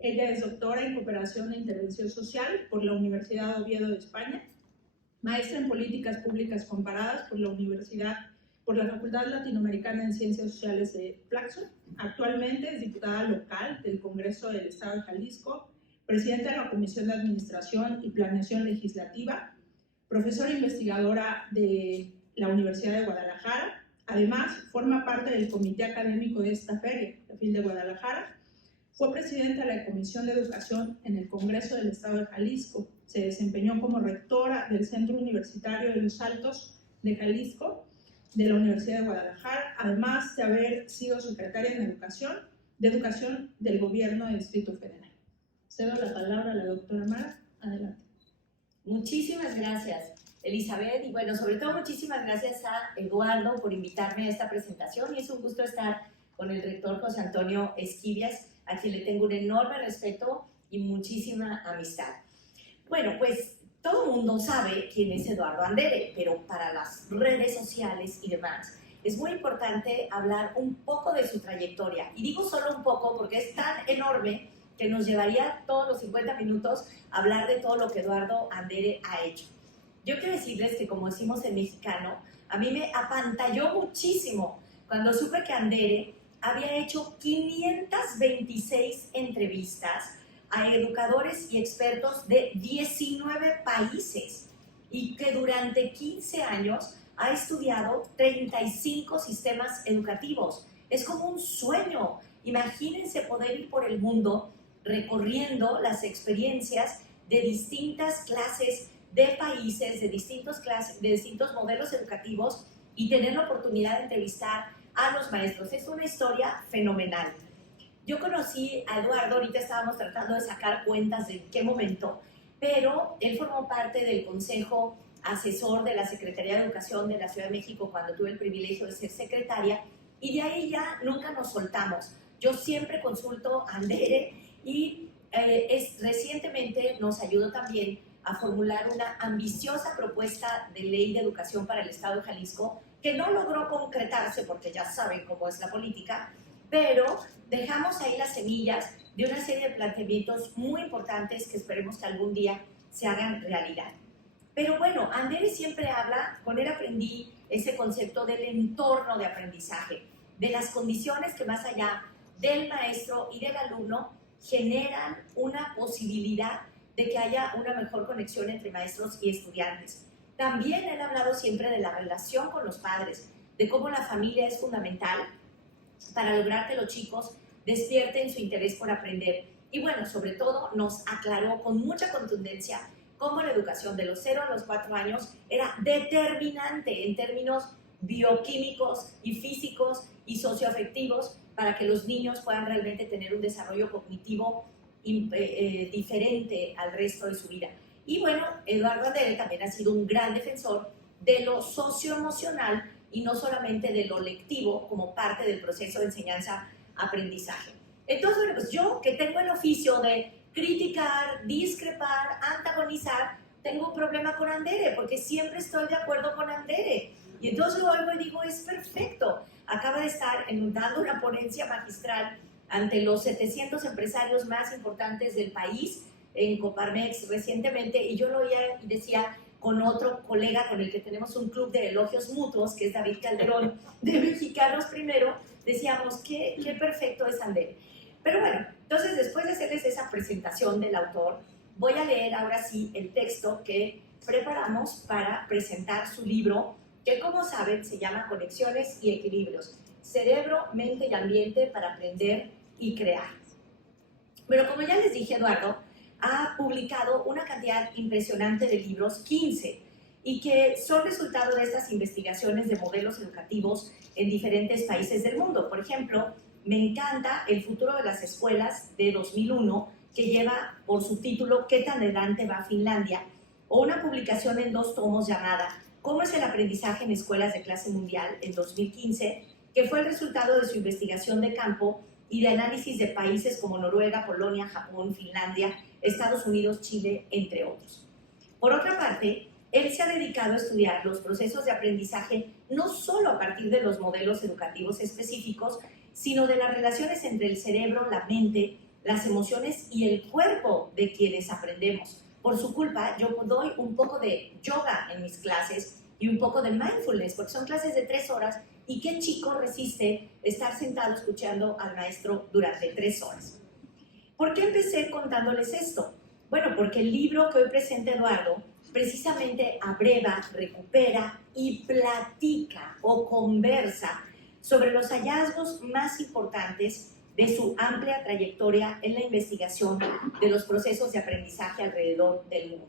Ella es doctora en Cooperación e Intervención Social por la Universidad de Oviedo de España, maestra en Políticas Públicas Comparadas por la Facultad Latinoamericana en Ciencias Sociales de Flaxo. Actualmente es diputada local del Congreso del Estado de Jalisco, presidenta de la Comisión de Administración y Planeación Legislativa, profesora investigadora de la Universidad de Guadalajara. Además, forma parte del comité académico de esta feria, la FIL de Guadalajara. Fue presidenta de la Comisión de Educación en el Congreso del Estado de Jalisco. Se desempeñó como rectora del Centro Universitario de los Altos de Jalisco, de la Universidad de Guadalajara, además de haber sido secretaria de Educación del Gobierno del Distrito Federal. Cedo la palabra a la doctora Mara. Adelante. Muchísimas gracias, Elizabeth, y bueno, sobre todo muchísimas gracias a Eduardo por invitarme a esta presentación, y es un gusto estar con el rector José Antonio Esquivias, a quien le tengo un enorme respeto y muchísima amistad. Bueno, pues todo el mundo sabe quién es Eduardo Andere, pero para las redes sociales y demás es muy importante hablar un poco de su trayectoria, y digo solo un poco porque es tan enorme que nos llevaría todos los 50 minutos a hablar de todo lo que Eduardo Andere ha hecho. Yo quiero decirles que, como decimos en mexicano, a mí me apantalló muchísimo cuando supe que Andere había hecho 526 entrevistas a educadores y expertos de 19 países y que durante 15 años ha estudiado 35 sistemas educativos. Es como un sueño. Imagínense poder ir por el mundo recorriendo las experiencias de distintas clases de países, de distintos modelos educativos, y tener la oportunidad de entrevistar a los maestros. Es una historia fenomenal. Yo conocí a Eduardo, ahorita estábamos tratando de sacar cuentas de qué momento, pero él formó parte del consejo asesor de la Secretaría de Educación de la Ciudad de México cuando tuve el privilegio de ser secretaria, y de ahí ya nunca nos soltamos. Yo siempre consulto a Andere, y recientemente nos ayudó también a formular una ambiciosa propuesta de ley de educación para el Estado de Jalisco, que no logró concretarse porque ya saben cómo es la política, pero dejamos ahí las semillas de una serie de planteamientos muy importantes que esperemos que algún día se hagan realidad. Pero bueno, Andere siempre habla, con él aprendí ese concepto del entorno de aprendizaje, de las condiciones que más allá del maestro y del alumno generan una posibilidad de que haya una mejor conexión entre maestros y estudiantes. También él ha hablado siempre de la relación con los padres, de cómo la familia es fundamental para lograr que los chicos despierten su interés por aprender. Y bueno, sobre todo nos aclaró con mucha contundencia cómo la educación de los 0 a los 4 años era determinante en términos bioquímicos y físicos y socioafectivos para que los niños puedan realmente tener un desarrollo cognitivo diferente al resto de su vida. Y bueno, Eduardo Andere también ha sido un gran defensor de lo socioemocional y no solamente de lo lectivo como parte del proceso de enseñanza-aprendizaje. Entonces, bueno, pues yo, que tengo el oficio de criticar, discrepar, antagonizar, tengo un problema con Andere porque siempre estoy de acuerdo con Andere. Y entonces lo oigo y digo, es perfecto. Acaba de estar dando una ponencia magistral ante los 700 empresarios más importantes del país en Coparmex recientemente, y yo lo oía y decía con otro colega con el que tenemos un club de elogios mutuos, que es David Calderón, de Mexicanos Primero, decíamos qué perfecto es Andere. Pero bueno, entonces después de hacerles esa presentación del autor, voy a leer ahora sí el texto que preparamos para presentar su libro, que como saben se llama Conexiones y Equilibrios, Cerebro, Mente y Ambiente para Aprender y Crear. Pero como ya les dije, Eduardo ha publicado una cantidad impresionante de libros, 15, y que son resultado de estas investigaciones de modelos educativos en diferentes países del mundo. Por ejemplo, me encanta El futuro de las escuelas de 2001, que lleva por subtítulo ¿Qué tan adelante va Finlandia?, o una publicación en 2 tomos llamada ¿Cómo es el aprendizaje en escuelas de clase mundial?, en 2015, que fue el resultado de su investigación de campo y de análisis de países como Noruega, Polonia, Japón, Finlandia, Estados Unidos, Chile, entre otros. Por otra parte, él se ha dedicado a estudiar los procesos de aprendizaje no solo a partir de los modelos educativos específicos, sino de las relaciones entre el cerebro, la mente, las emociones y el cuerpo de quienes aprendemos. Por su culpa, yo doy un poco de yoga en mis clases y un poco de mindfulness, porque son clases de 3 horas, y qué chico resiste estar sentado escuchando al maestro durante 3 horas. ¿Por qué empecé contándoles esto? Bueno, porque el libro que hoy presenta Eduardo precisamente abreva, recupera y platica o conversa sobre los hallazgos más importantes de su amplia trayectoria en la investigación de los procesos de aprendizaje alrededor del mundo.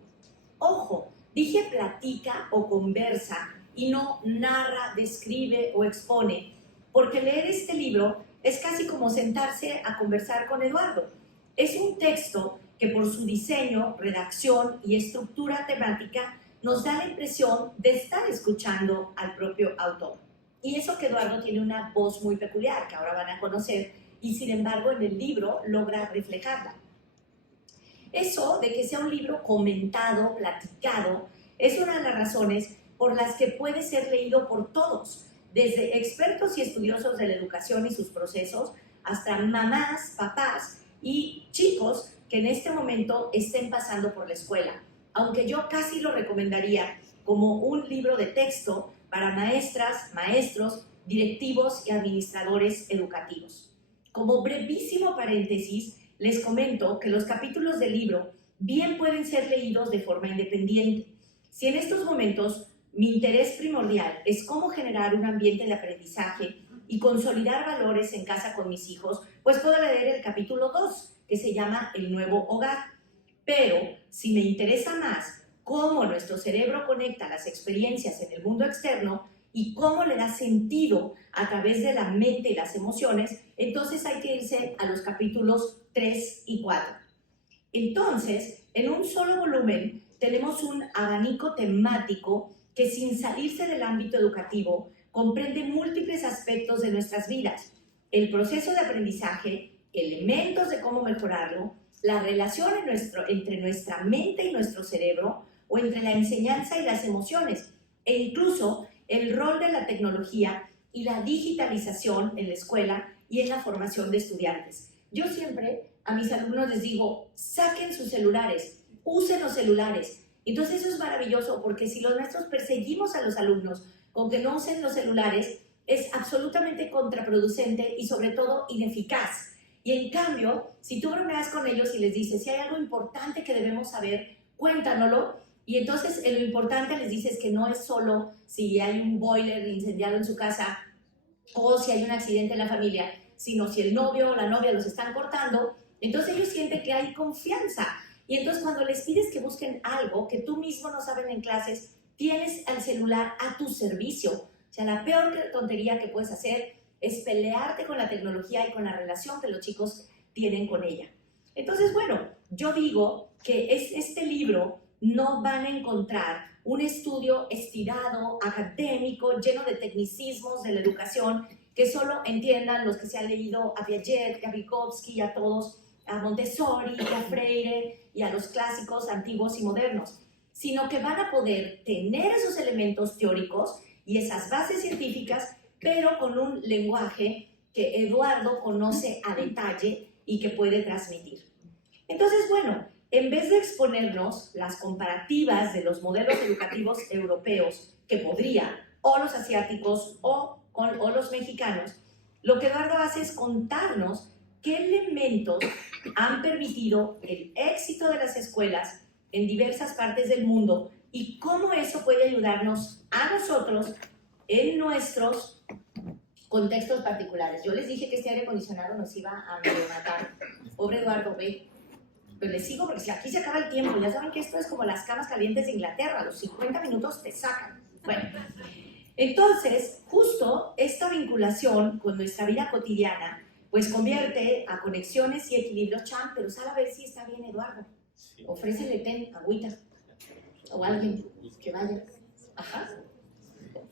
Ojo, dije platica o conversa y no narra, describe o expone, porque leer este libro es casi como sentarse a conversar con Eduardo. Es un texto que por su diseño, redacción y estructura temática nos da la impresión de estar escuchando al propio autor. Y eso que Eduardo tiene una voz muy peculiar, que ahora van a conocer, y sin embargo en el libro logra reflejarla. Eso de que sea un libro comentado, platicado, es una de las razones por las que puede ser leído por todos, desde expertos y estudiosos de la educación y sus procesos, hasta mamás, papás y chicos que en este momento estén pasando por la escuela, aunque yo casi lo recomendaría como un libro de texto para maestras, maestros, directivos y administradores educativos. Como brevísimo paréntesis, les comento que los capítulos del libro bien pueden ser leídos de forma independiente. Si en estos momentos mi interés primordial es cómo generar un ambiente de aprendizaje y consolidar valores en casa con mis hijos, pues puedo leer el capítulo 2, que se llama El nuevo hogar. Pero si me interesa más cómo nuestro cerebro conecta las experiencias en el mundo externo y cómo le da sentido a través de la mente y las emociones, entonces hay que irse a los capítulos 3 y 4. Entonces, en un solo volumen tenemos un abanico temático que, sin salirse del ámbito educativo, comprende múltiples aspectos de nuestras vidas: el proceso de aprendizaje, elementos de cómo mejorarlo, la relación entre nuestra mente y nuestro cerebro, o entre la enseñanza y las emociones, e incluso el rol de la tecnología y la digitalización en la escuela y en la formación de estudiantes. Yo siempre a mis alumnos les digo, saquen sus celulares, usen los celulares. Entonces eso es maravilloso, porque si los maestros perseguimos a los alumnos con que no usen los celulares, es absolutamente contraproducente y sobre todo ineficaz. Y en cambio, si tú bromeas con ellos y les dices, si hay algo importante que debemos saber, cuéntanoslo. Y entonces lo importante les dices que no es solo si hay un boiler incendiado en su casa o si hay un accidente en la familia, sino si el novio o la novia los están cortando. Entonces ellos sienten que hay confianza. Y entonces cuando les pides que busquen algo que tú mismo no sabes en clases, tienes el celular a tu servicio. O sea, la peor tontería que puedes hacer es pelearte con la tecnología y con la relación que los chicos tienen con ella. Entonces, bueno, yo digo que este libro no van a encontrar un estudio estirado, académico, lleno de tecnicismos de la educación, que solo entiendan los que se han leído a Piaget, a Vygotsky, a todos, a Montessori, a Freire y a los clásicos antiguos y modernos, sino que van a poder tener esos elementos teóricos y esas bases científicas, pero con un lenguaje que Eduardo conoce a detalle y que puede transmitir. Entonces, bueno, en vez de exponernos las comparativas de los modelos educativos europeos, que podría, o los asiáticos o los mexicanos, lo que Eduardo hace es contarnos qué elementos han permitido el éxito de las escuelas en diversas partes del mundo y cómo eso puede ayudarnos a nosotros en nuestros contextos particulares. Yo les dije que este aire acondicionado nos iba a matar. Pobre Eduardo, ve. Pero les sigo porque si aquí se acaba el tiempo, ya saben que esto es como las camas calientes de Inglaterra, a los 50 minutos te sacan. Bueno, entonces, justo esta vinculación con nuestra vida cotidiana, pues convierte a conexiones y equilibrios. Chan, pero sabe a ver si está bien Eduardo. Ofrécele té, agüita, o alguien que vaya. Ajá.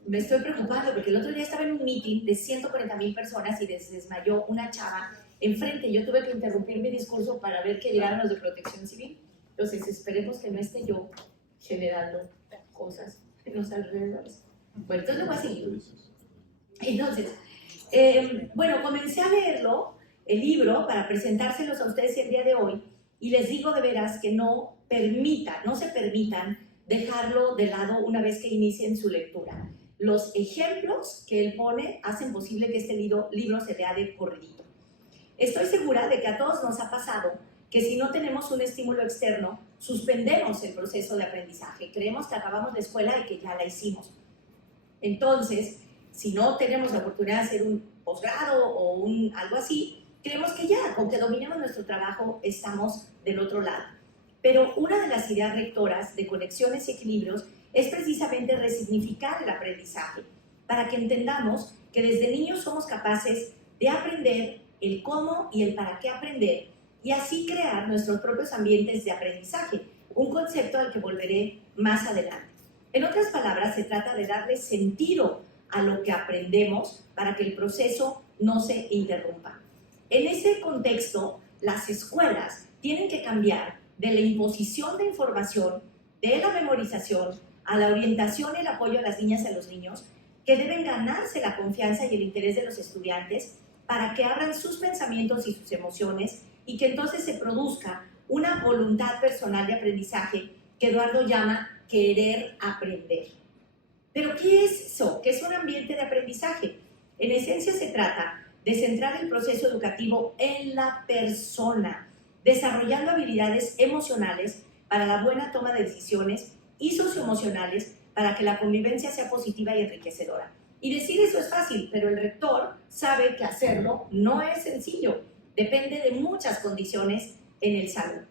Me estoy preocupando porque el otro día estaba en un meeting de 140,000 personas y desmayó una chava enfrente. Yo tuve que interrumpir mi discurso para ver que llegaron los de Protección Civil. Entonces, esperemos que no esté yo generando cosas en los alrededores. Bueno, entonces lo voy a seguir. Entonces, bueno, comencé a leerlo el libro para presentárselos a ustedes el día de hoy y les digo de veras que no se permitan dejarlo de lado una vez que inicien su lectura. Los ejemplos que él pone hacen posible que este libro se lea de corridito. Estoy segura de que a todos nos ha pasado que si no tenemos un estímulo externo, suspendemos el proceso de aprendizaje. Creemos que acabamos la escuela y que ya la hicimos. Entonces, si no tenemos la oportunidad de hacer un posgrado o algo así, creemos que ya, con que dominemos nuestro trabajo, estamos del otro lado. Pero una de las ideas rectoras de Conexiones y Equilibrios es precisamente resignificar el aprendizaje, para que entendamos que desde niños somos capaces de aprender el cómo y el para qué aprender, y así crear nuestros propios ambientes de aprendizaje, un concepto al que volveré más adelante. En otras palabras, se trata de darle sentido a lo que aprendemos para que el proceso no se interrumpa. En ese contexto, las escuelas tienen que cambiar de la imposición de información, de la memorización, a la orientación y el apoyo a las niñas y a los niños, que deben ganarse la confianza y el interés de los estudiantes para que abran sus pensamientos y sus emociones y que entonces se produzca una voluntad personal de aprendizaje que Eduardo llama querer aprender. ¿Pero qué es eso? ¿Qué es un ambiente de aprendizaje? En esencia se trata de centrar el proceso educativo en la persona, desarrollando habilidades emocionales para la buena toma de decisiones y socioemocionales para que la convivencia sea positiva y enriquecedora. Y decir eso es fácil, pero el rector sabe que hacerlo no es sencillo. Depende de muchas condiciones en el salón.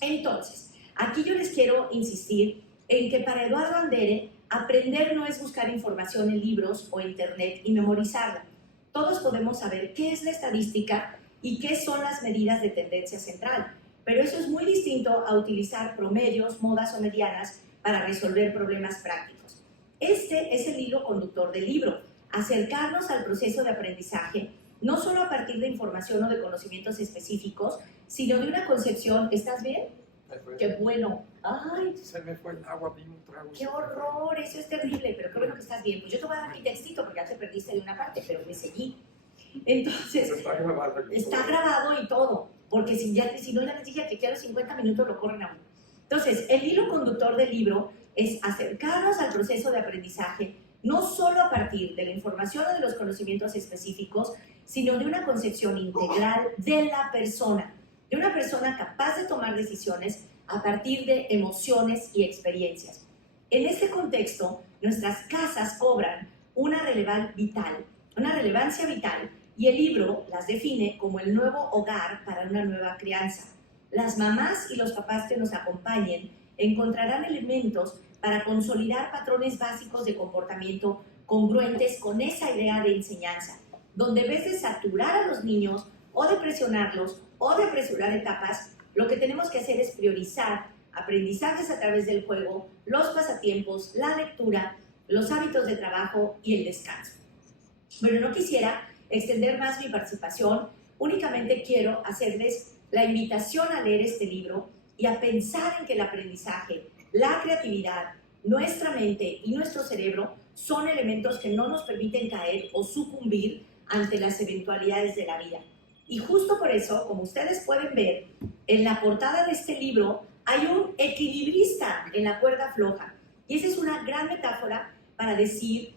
Entonces, aquí yo les quiero insistir en que para Eduardo Andere, aprender no es buscar información en libros o internet y memorizarla. Todos podemos saber qué es la estadística y qué son las medidas de tendencia central, pero eso es muy distinto a utilizar promedios, modas o medianas para resolver problemas prácticos. Este es el hilo conductor del libro, acercarnos al proceso de aprendizaje, no solo a partir de información o de conocimientos específicos, sino de una concepción. ¿Estás bien? ¡Qué bueno! ¡Ay! Se me fue el agua, vi un trago. ¡Qué horror! Eso es terrible, pero qué bueno que estás bien. Pues yo te voy a dar mi textito porque ya te perdiste de una parte, pero me seguí. Entonces, está grabado y todo, porque si no ya les dije que quiero 50 minutos, lo corren a uno. Entonces, el hilo conductor del libro es acercarnos al proceso de aprendizaje, no solo a partir de la información o de los conocimientos específicos, sino de una concepción integral de la persona, de una persona capaz de tomar decisiones a partir de emociones y experiencias. En este contexto, nuestras casas cobran una relevancia vital, y el libro las define como el nuevo hogar para una nueva crianza. Las mamás y los papás que nos acompañen encontrarán elementos para consolidar patrones básicos de comportamiento congruentes con esa idea de enseñanza, donde en vez de saturar a los niños o de presionarlos o de apresurar etapas, lo que tenemos que hacer es priorizar aprendizajes a través del juego, los pasatiempos, la lectura, los hábitos de trabajo y el descanso. Bueno, no quisiera extender más mi participación, únicamente quiero hacerles la invitación a leer este libro y a pensar en que el aprendizaje, la creatividad, nuestra mente y nuestro cerebro son elementos que no nos permiten caer o sucumbir ante las eventualidades de la vida. Y justo por eso, como ustedes pueden ver, en la portada de este libro hay un equilibrista en la cuerda floja. Y esa es una gran metáfora para decir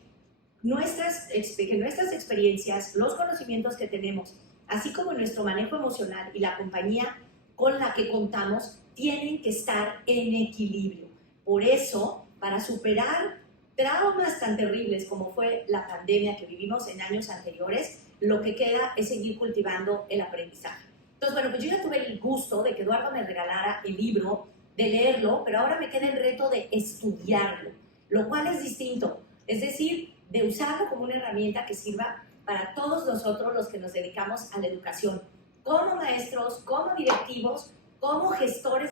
que nuestras experiencias, los conocimientos que tenemos, así como nuestro manejo emocional y la compañía con la que contamos, tienen que estar en equilibrio. Por eso, para superar traumas tan terribles como fue la pandemia que vivimos en años anteriores, lo que queda es seguir cultivando el aprendizaje. Entonces, bueno, pues yo ya tuve el gusto de que Eduardo me regalara el libro, de leerlo, pero ahora me queda el reto de estudiarlo, lo cual es distinto, es decir, de usarlo como una herramienta que sirva para todos nosotros los que nos dedicamos a la educación, como maestros, como directivos, como gestores